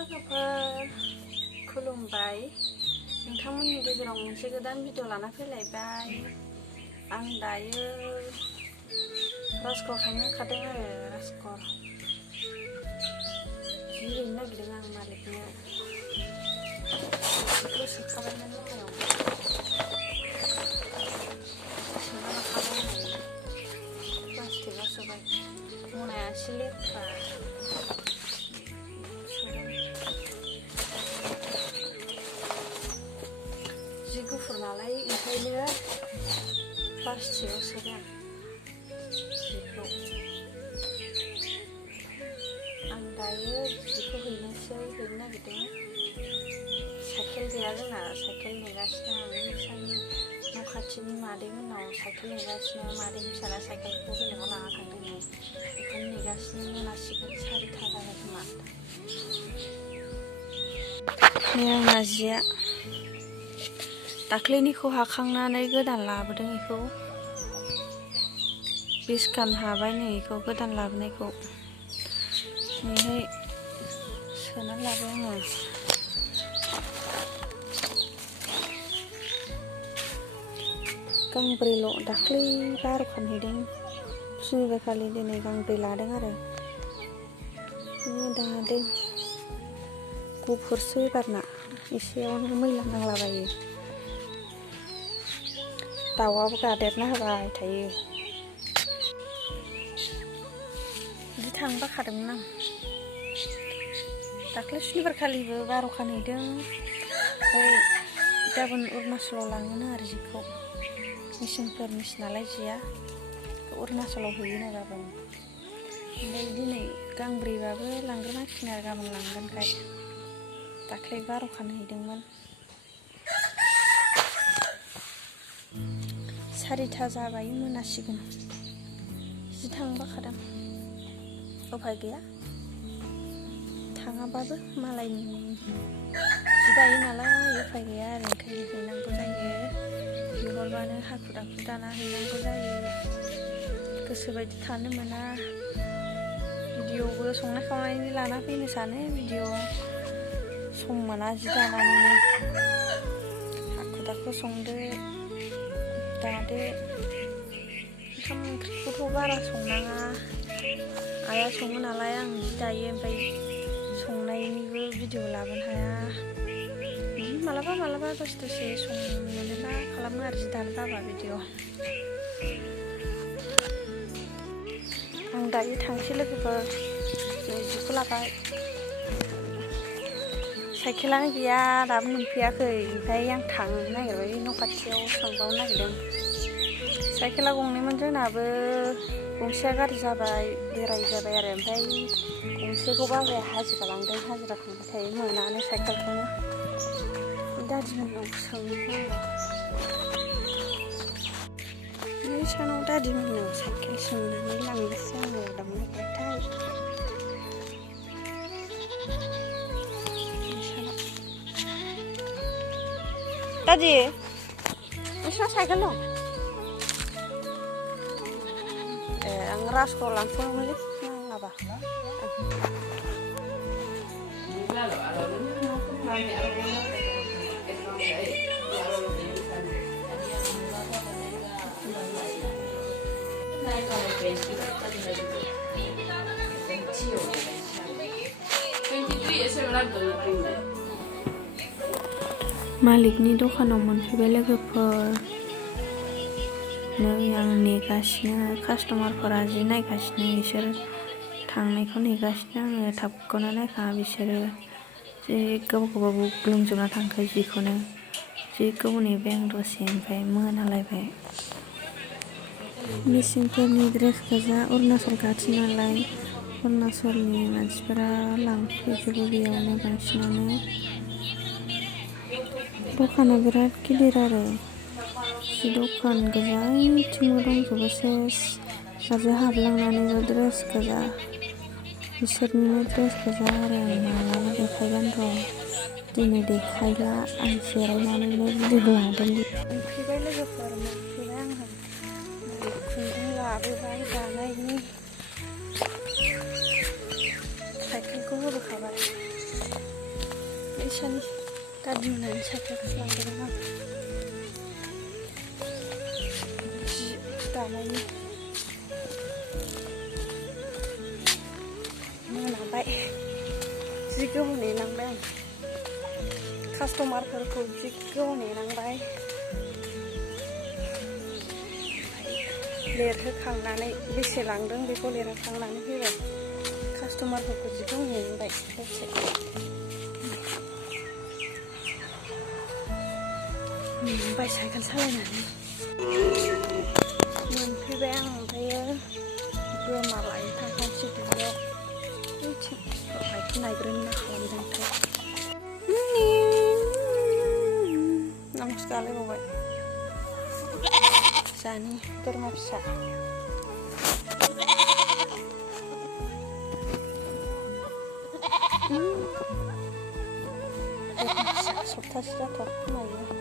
लोगोफोर खुलुमबाय नोंथांमोननि गेजेराव मोनसे गोदान भिडिअ लाना फैलायबाय आं दायो राजगर थांनो ओंखारदों आरो राजगर जि हैनो नागिरदों आं मालिकनो बेखौ सोखाबायमोन मनायाव सोना लाखाबाय प्लास्टिकआव सोबाय मनाया एसे लेथ्रा जि गुफुर नालाय ओंखायनो प्लास्टिकआव सोबाय जिखौ आं दायो जिखौ हैनो नागिरदों साइकेल गैया जोंना साइकेल नेगासिनो आं फिसानि न' खाथिनि मादैमोननाव साइकेल नेगासिनो मादै फिसाला साइकेलखौ बेलेगाव लाना थांदों बेखौनो नेगासिनो मोनासिगोन 4टा जाबाय खोमा नै आंना जिया दाख्लैनिखौ हाखांनानै गोदान लाबोदों बेखौ 20 खान हाबाय नै बेखौ गोदान लाबोनायखौ नैहाय सोनानै लाबाय आङो गांब्रैल' दाख्लै 12 खान हैदों सुनिबारखालि दिनै गांब्रै लादों आरो दादों गुफुरसो एबारना एसेयावनो मैला नांलाबायो दाउआबो गादेरना होबाय थायो बिदि थांनो बाखादोंमोन आं दाख्लै सुनिबारखालिबो 12 खान हैदों ओमफ्राय गाबोन अरुणाचलाव लाङोनो आरो जिखौ मेचिनफोरनिसो नालाय जिया अरुणाचलाव हैयोनो गाबोन ओमफ्राय दिनै गांब्रैबाबो लांग्रोनांसिगोन आरो गाबोन लांगोनखाय दाख्लै 12 खान हैदोंमोन 4टा जाबाय मोनासिगोन जि थांनो बाखादों उफाय गैया थाङाबाबो मालायनि जि दायो नालाय उफाय गैया आरो ओंखायनो हैनांगौ जायो बिहरबानो हाखु दाखु दाना हैनांगौ जायो गोसोबायदि थानो मोना भिडिअबो संनाय खावनायनि लाना फैनो सानो भिडिअ सम मोना जि दानानैनो हाखु दाखु संदो दादो ओंखाम ओंख्रिखौथ' बारा संनाङा आइया सङो नालाय आं जि दायो ओमफ्राय संनायनिबो भिडिअ लाबोनो हाया बिदिनो मालाबा दसे सम मोनोब्ला खालामो आरो जि दानो बाबा भिडिअ आं दायो थांसै लोगोफोर जिखौ लाबाय साइकेलानो गैया दाबो मोनफैयाखै ओमफ्राय आं थांनो नागिरबाय न' खाथियाव सोंबावनो नागिरदों साइकेला गंनैमोन जोंनाबो गंसेया गाज्रि जाबाय बोराय जाबाय आरो ओमफ्राय गंसेखौ बाबाया हाजिरा लांदों हाजिरा थांबाथाय मोनानो साइकेलखौनो दादिमोननाव सोंनांगौ नै सानाव दादिमोननाव साइकेल सोंनानै लांनोसै आङो दामनायथाय दादि नोंसिना साइकेल दं आं राजगर लांथ'नोमोनलै नाङाबा मालिकनि दखानाव मोनफैबाय लोगोफोर नै आं नेगासिनो कास्टमारफोरा जि नायगासिनो बिसोर थांनायखौ नेगासिनो आङो थाबखौनो नायखाङा बिसोरो जि गोबाव ग्लुंजोबना थांखो जिखौनो जि गोबाव नेबाय आं दसे ओमफ्राय मोनालायबाय मिसिंफोरनि ड्रेस गोजा अरुणाचल खाथि नालाय अरुणाचलनि मानसिफोरा लांफैजोबो बेयावनो बांसिनानो दखाना बिराद गिदिर आरो जि दखान गोजा ओइथिंबो दंजोबो सेस आरो हाबलांनानैबो ड्रेस गोजा बिसोरनिनो ड्रेस गोजा आरो आं मालाबा देखायगोन र' दिनै देखायला आं जिरायनानैनो भिडिअ लादों मोनफैबाय लोगोफोर मोनफैबाय आंहा खुन्दुं लाबोबाय दानायनि साइकेलखौ होबोखाबाय गाज्रि मोननानै साइकेलखौसो लांदों आं जि दानायनि मोनाबाय जि गोबाव नेनांबाय आं कास्टमारफोरखौ जि गोबाव नेनांबाय लिरहोखांनानै बेसे लांदों बेखौ लिरहोखांनानै फैबाय कास्टमारफोरखौ जि गोबाव नेनांबाय दसे मेंबाय साइकेल सालायनानै मोनफैबाय आं ओमफ्रायो गोमाबाय थांखांसै दुब्लियाव बेखौ नायग्रोनो मा खालामदोंथाय आंसो गालायबावबाय जानि बोरमा फिसा बोरमा फिसा सप्तासे जाथ'आखै खोमा इयो